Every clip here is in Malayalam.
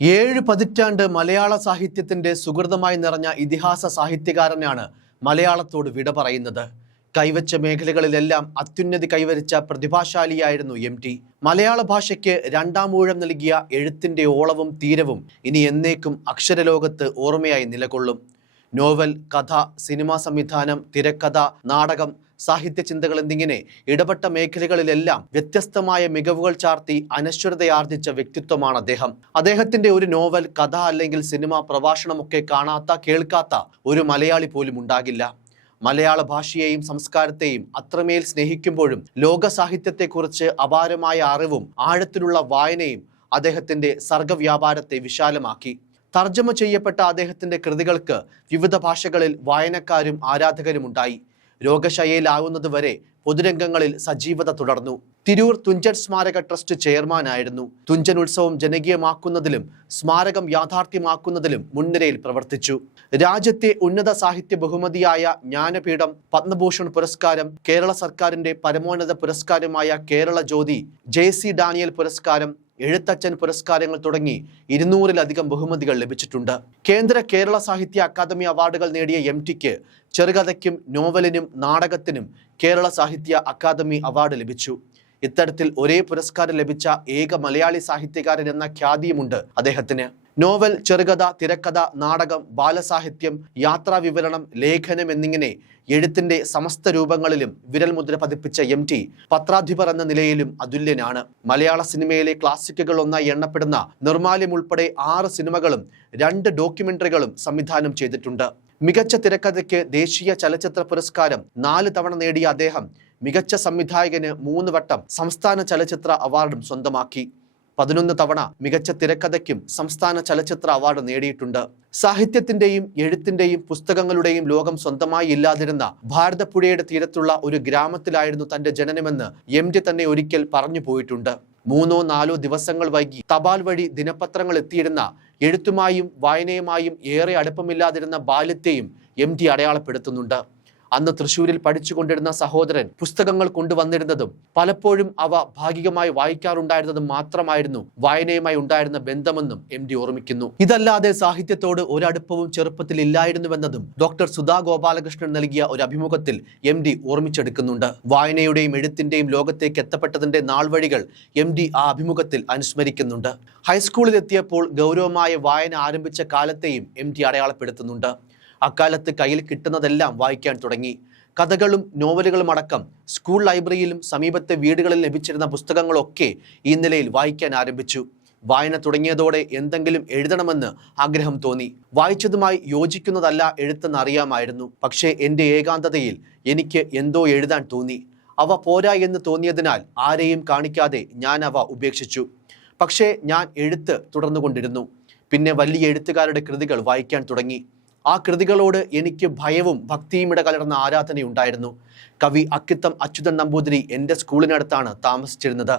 ഏഴ് പതിറ്റാണ്ട് മലയാള സാഹിത്യത്തിന്റെ സുഹൃതമായി നിറഞ്ഞ ഇതിഹാസ സാഹിത്യകാരനാണ് മലയാളത്തോട് വിട പറയുന്നത്. കൈവച്ച മേഖലകളിലെല്ലാം അത്യുന്നതി കൈവരിച്ച പ്രതിഭാശാലിയായിരുന്നു എം.ടി. മലയാള ഭാഷയ്ക്ക് രണ്ടാം ഊഴം നൽകിയ എഴുത്തിന്റെ ഓളവും തീരവും ഇനി എന്നേക്കും അക്ഷരലോകത്ത് ഓർമ്മയായി നിലകൊള്ളും. നോവൽ, കഥ, സിനിമാ സംവിധാനം, തിരക്കഥ, നാടകം, സാഹിത്യ ചിന്തകൾ എന്നിങ്ങനെ ഇടപെട്ട മേഖലകളിലെല്ലാം വ്യത്യസ്തമായ മികവുകൾ ചാർത്തി അനശ്വരതയാർജിച്ച വ്യക്തിത്വമാണ് അദ്ദേഹം. അദ്ദേഹത്തിന്റെ ഒരു നോവൽ, കഥ അല്ലെങ്കിൽ സിനിമ പ്രഭാഷണമൊക്കെ കാണാത്ത, കേൾക്കാത്ത ഒരു മലയാളി പോലും ഉണ്ടാകില്ല. മലയാള ഭാഷയെയും സംസ്കാരത്തെയും അത്രമേൽ സ്നേഹിക്കുമ്പോഴും ലോക സാഹിത്യത്തെക്കുറിച്ച് അപാരമായ അറിവും ആഴത്തിലുള്ള വായനയും അദ്ദേഹത്തിന്റെ സർഗവ്യാപാരത്തെ വിശാലമാക്കി. തർജ്ജമ ചെയ്യപ്പെട്ട അദ്ദേഹത്തിന്റെ കൃതികൾക്ക് വിവിധ ഭാഷകളിൽ വായനക്കാരും ആരാധകരും ഉണ്ടായി. രോഗശയ്യയിലാവുന്നതുവരെ പൊതുരംഗങ്ങളിൽ സജീവത തുടർന്നു. തിരൂർ തുഞ്ചൻ സ്മാരക ട്രസ്റ്റ് ചെയർമാനായിരുന്നു. തുഞ്ചൻ ഉത്സവം ജനകീയമാക്കുന്നതിലും സ്മാരകം യാഥാർത്ഥ്യമാക്കുന്നതിലും മുൻനിരയിൽ പ്രവർത്തിച്ചു. രാജ്യത്തെ ഉന്നത സാഹിത്യ ബഹുമതിയായ ജ്ഞാനപീഠം, പത്മഭൂഷൺ പുരസ്കാരം, കേരള സർക്കാരിന്റെ പരമോന്നത പുരസ്കാരമായ കേരള ജ്യോതി, ജെ.സി. ഡാനിയൽ പുരസ്കാരം, എഴുത്തച്ഛൻ പുരസ്കാരങ്ങൾ തുടങ്ങി 200-ലധികം ബഹുമതികൾ ലഭിച്ചിട്ടുണ്ട്. കേന്ദ്ര കേരള സാഹിത്യ അക്കാദമി അവാർഡുകൾ നേടിയ എം.ടിക്ക് ചെറുകഥയ്ക്കും നോവലിനും നാടകത്തിനും കേരള സാഹിത്യ അക്കാദമി അവാർഡ് ലഭിച്ചു. ഇത്തരത്തിൽ ഒരേ പുരസ്കാരം ലഭിച്ച ഏക മലയാളി സാഹിത്യകാരൻ എന്ന ഖ്യാതിയുമുണ്ട് അദ്ദേഹത്തിന്. നോവൽ, ചെറുകഥ, തിരക്കഥ, നാടകം, ബാലസാഹിത്യം, യാത്രാ വിവരണം, ലേഖനം എന്നിങ്ങനെ എഴുത്തിന്റെ സമസ്ത രൂപങ്ങളിലും വിരൽ മുദ്ര പതിപ്പിച്ച എം.ടി. പത്രാധിപർ എന്ന നിലയിലും അതുല്യനാണ്. മലയാള സിനിമയിലെ ക്ലാസിക്കുകൾ ഒന്നായി എണ്ണപ്പെടുന്ന നിർമാല്യം ഉൾപ്പെടെ 6 സിനിമകളും 2 ഡോക്യുമെന്ററികളും സംവിധാനം ചെയ്തിട്ടുണ്ട്. മികച്ച തിരക്കഥയ്ക്ക് ദേശീയ ചലച്ചിത്ര പുരസ്കാരം 4 തവണ നേടിയ അദ്ദേഹം മികച്ച സംവിധായകന് 3 വട്ടം സംസ്ഥാന ചലച്ചിത്ര അവാർഡും സ്വന്തമാക്കി. 11 തവണ മികച്ച തിരക്കഥയ്ക്കും സംസ്ഥാന ചലച്ചിത്ര അവാർഡ് നേടിയിട്ടുണ്ട്. സാഹിത്യത്തിന്റെയും എഴുത്തിന്റെയും പുസ്തകങ്ങളുടെയും ലോകം സ്വന്തമായി ഇല്ലാതിരുന്ന ഭാരതപ്പുഴയുടെ തീരത്തുള്ള ഒരു ഗ്രാമത്തിലായിരുന്നു തന്റെ ജനനമെന്ന് എം.ടി. തന്നെ ഒരിക്കൽ പറഞ്ഞു പോയിട്ടുണ്ട്. 3-4 ദിവസങ്ങൾ വൈകി തപാൽ വഴി ദിനപത്രങ്ങൾ എത്തിയിരുന്ന, എഴുത്തുമായും വായനയുമായും ഏറെ അടുപ്പമില്ലാതിരുന്ന ബാല്യത്തെയും എം.ടി. അടയാളപ്പെടുത്തുന്നുണ്ട്. അന്ന് തൃശ്ശൂരിൽ പഠിച്ചുകൊണ്ടിരുന്ന സഹോദരൻ പുസ്തകങ്ങൾ കൊണ്ടുവന്നിരുന്നതും പലപ്പോഴും അവ ഭാഗികമായി വായിക്കാറുണ്ടായിരുന്നതും മാത്രമായിരുന്നു വായനയുമായി ഉണ്ടായിരുന്ന ബന്ധമെന്നും എം.ടി. ഓർമ്മിക്കുന്നു. ഇതല്ലാതെ സാഹിത്യത്തോട് ഒരടുപ്പവും ചെറുപ്പത്തിൽ ഇല്ലായിരുന്നുവെന്നതും ഡോക്ടർ സുധാ ഗോപാലകൃഷ്ണൻ നൽകിയ ഒരു അഭിമുഖത്തിൽ എം.ടി. ഓർമ്മിച്ചെടുക്കുന്നുണ്ട്. വായനയുടെയും എഴുത്തിന്റെയും ലോകത്തേക്ക് എത്തപ്പെട്ടതിന്റെ നാൾവഴികൾ എം.ടി. ആ അഭിമുഖത്തിൽ അനുസ്മരിക്കുന്നുണ്ട്. ഹൈസ്കൂളിലെത്തിയപ്പോൾ ഗൗരവമായ വായന ആരംഭിച്ച കാലത്തെയും എം.ടി. അടയാളപ്പെടുത്തുന്നുണ്ട്. അക്കാലത്ത് കയ്യിൽ കിട്ടുന്നതെല്ലാം വായിക്കാൻ തുടങ്ങി. കഥകളും നോവലുകളും അടക്കം സ്കൂൾ ലൈബ്രറിയിലും സമീപത്തെ വീടുകളിൽ ലഭിച്ചിരുന്ന പുസ്തകങ്ങളൊക്കെ ഈ നിലയിൽ വായിക്കാൻ ആരംഭിച്ചു. വായന തുടങ്ങിയതോടെ എന്തെങ്കിലും എഴുതണമെന്ന് ആഗ്രഹം തോന്നി. വായിച്ചതുമായി യോജിക്കുന്നതല്ല എഴുത്തെന്ന് അറിയാമായിരുന്നു. പക്ഷേ എൻ്റെ ഏകാന്തതയിൽ എനിക്ക് എന്തോ എഴുതാൻ തോന്നി. അവ പോരാ എന്ന് തോന്നിയതിനാൽ ആരെയും കാണിക്കാതെ ഞാൻ അവ ഉപേക്ഷിച്ചു. പക്ഷേ ഞാൻ എഴുത്ത് തുടർന്നുകൊണ്ടിരുന്നു. പിന്നെ വലിയ എഴുത്തുകാരുടെ കൃതികൾ വായിക്കാൻ തുടങ്ങി. ആ കൃതികളോട് എനിക്ക് ഭയവും ഭക്തിയും ഇടകലർന്ന ആരാധനയുണ്ടായിരുന്നു. കവി അക്കിത്തം അച്യുതൻ നമ്പൂതിരി എൻ്റെ സ്കൂളിനടുത്താണ് താമസിച്ചിരുന്നത്.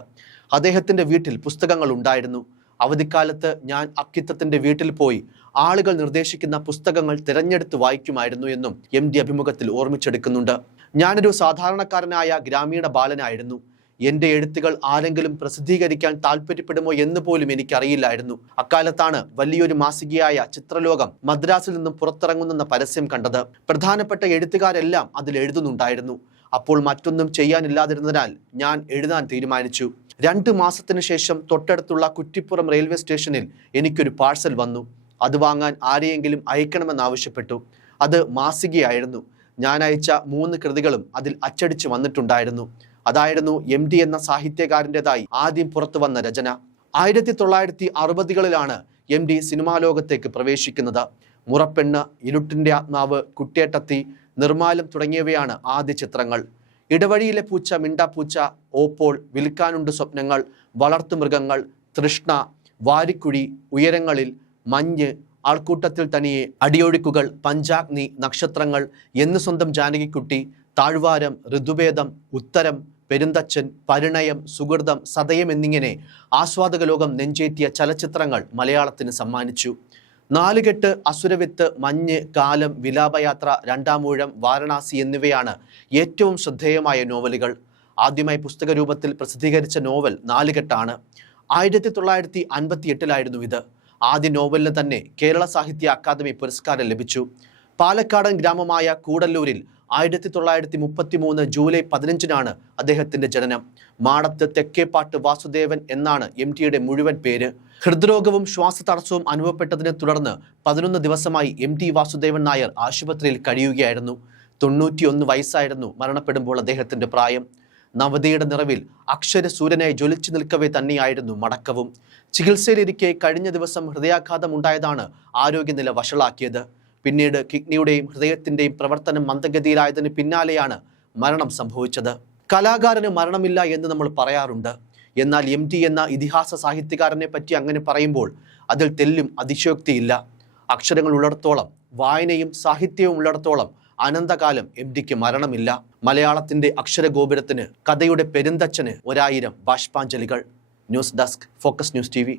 അദ്ദേഹത്തിൻ്റെ വീട്ടിൽ പുസ്തകങ്ങൾ ഉണ്ടായിരുന്നു. അവധിക്കാലത്ത് ഞാൻ അക്കിത്തത്തിൻ്റെ വീട്ടിൽ പോയി ആളുകൾ നിർദ്ദേശിക്കുന്ന പുസ്തകങ്ങൾ തിരഞ്ഞെടുത്ത് വായിക്കുമായിരുന്നു എന്നും എം.ടി. അഭിമുഖത്തിൽ ഓർമ്മിച്ചെടുക്കുന്നുണ്ട്. ഞാനൊരു സാധാരണക്കാരനായ ഗ്രാമീണ ബാലനായിരുന്നു. എൻ്റെ എഴുത്തുകൾ ആരെങ്കിലും പ്രസിദ്ധീകരിക്കാൻ താല്പര്യപ്പെടുമോ എന്ന് പോലും എനിക്കറിയില്ലായിരുന്നു. അക്കാലത്താണ് വലിയൊരു മാസികയായ ചിത്രലോകം മദ്രാസിൽ നിന്നും പുറത്തിറങ്ങുന്നെന്ന പരസ്യം കണ്ടത്. പ്രധാനപ്പെട്ട എഴുത്തുകാരെല്ലാം അതിൽ എഴുതുന്നുണ്ടായിരുന്നു. അപ്പോൾ മറ്റൊന്നും ചെയ്യാനില്ലാതിരുന്നതിനാൽ ഞാൻ എഴുതാൻ തീരുമാനിച്ചു. 2 മാസത്തിനു ശേഷം തൊട്ടടുത്തുള്ള കുറ്റിപ്പുറം റെയിൽവേ സ്റ്റേഷനിൽ എനിക്കൊരു പാഴ്സൽ വന്നു. അത് വാങ്ങാൻ ആരെയെങ്കിലും അയക്കണമെന്നാവശ്യപ്പെട്ടു. അത് മാസികയായിരുന്നു. ഞാൻ അയച്ച 3 കൃതികളും അതിൽ അച്ചടിച്ച് വന്നിട്ടുണ്ടായിരുന്നു. അതായിരുന്നു എം.ടി. എന്ന സാഹിത്യകാരൻ്റെതായി ആദ്യം പുറത്തു വന്ന രചന. 1960-കളിലാണ് എം.ടി. സിനിമാ ലോകത്തേക്ക് പ്രവേശിക്കുന്നത്. മുറപ്പെണ്ണ്, ഇരുട്ടിൻ്റെ ആത്മാവ്, കുട്ടിയേട്ടത്തി, നിർമാല്യം തുടങ്ങിയവയാണ് ആദ്യ ചിത്രങ്ങൾ. ഇടവഴിയിലെ പൂച്ച, മിണ്ടാപ്പൂച്ച, ഓപ്പോൾ, വിൽക്കാനുണ്ട് സ്വപ്നങ്ങൾ, വളർത്തുമൃഗങ്ങൾ, തൃഷ്ണ, വാരിക്കുഴി, ഉയരങ്ങളിൽ, മഞ്ഞ്, ആൾക്കൂട്ടത്തിൽ തനിയെ, അടിയൊഴുക്കുകൾ, പഞ്ചാഗ്നി, നക്ഷത്രങ്ങൾ, എന്ന് സ്വന്തം ജാനകിക്കുട്ടി, താഴ്വാരം, ഋതുഭേദം, ഉത്തരം, പെരുന്തച്ഛൻ, പരിണയം, സുഹൃതം, സതയം എന്നിങ്ങനെ ആസ്വാദക ലോകം നെഞ്ചേറ്റിയ ചലച്ചിത്രങ്ങൾ മലയാളത്തിന് സമ്മാനിച്ചു. 4 കെട്ട്, അസുരവിത്ത്, മഞ്ഞ്, കാലം, വിലാപയാത്ര, രണ്ടാമൂഴം, വാരണാസി എന്നിവയാണ് ഏറ്റവും ശ്രദ്ധേയമായ നോവലുകൾ. ആദ്യമായി പുസ്തക രൂപത്തിൽ പ്രസിദ്ധീകരിച്ച നോവൽ 4 കെട്ടാണ്. 1958-ലായിരുന്നു ഇത്. ആദ്യ നോവലിന് തന്നെ കേരള സാഹിത്യ അക്കാദമി പുരസ്കാരം ലഭിച്ചു. പാലക്കാടൻ ഗ്രാമമായ കൂടല്ലൂരിൽ 1933 ജൂലൈ 15-നാണ് അദ്ദേഹത്തിന്റെ ജനനം. മാടത്ത് തെക്കേപ്പാട്ട് വാസുദേവൻ എന്നാണ് MTയുടെ മുഴുവൻ പേര്. ഹൃദ്രോഗവും ശ്വാസതടസ്സവും അനുഭവപ്പെട്ടതിനെ തുടർന്ന് 11 ദിവസമായി MT വാസുദേവൻ നായർ ആശുപത്രിയിൽ കഴിയുകയായിരുന്നു. 91 വയസ്സായിരുന്നു മരണപ്പെടുമ്പോൾ അദ്ദേഹത്തിന്റെ പ്രായം. നവതിയുടെ നിറവിൽ അക്ഷരസൂര്യനായി ജ്വലിച്ചു നിൽക്കവേ തന്നെയായിരുന്നു മടക്കവും. ചികിത്സയിലിരിക്കെ കഴിഞ്ഞ ദിവസം ഹൃദയാഘാതം ഉണ്ടായതാണ് ആരോഗ്യനില വഷളാക്കിയത്. പിന്നീട് കിഡ്നിയുടെയും ഹൃദയത്തിന്റെയും പ്രവർത്തനം മന്ദഗതിയിലായതിന് പിന്നാലെയാണ് മരണം സംഭവിച്ചത്. കലാകാരന് മരണമില്ല എന്ന് നമ്മൾ പറയാറുണ്ട്. എന്നാൽ MT എന്ന ഇതിഹാസ സാഹിത്യകാരനെ പറ്റി അങ്ങനെ പറയുമ്പോൾ അതിൽ തെല്ലും അതിശയോക്തിയില്ല. അക്ഷരങ്ങൾ ഉള്ളിടത്തോളം, വായനയും സാഹിത്യവും ഉള്ളിടത്തോളം അനന്തകാലം MTക്ക് മരണമില്ല. മലയാളത്തിന്റെ അക്ഷരഗോപുരത്തിന്, കഥയുടെ പെരുന്തച്ഛന് 1000 ബാഷ്പാഞ്ജലികൾ. News desk, focus news TV.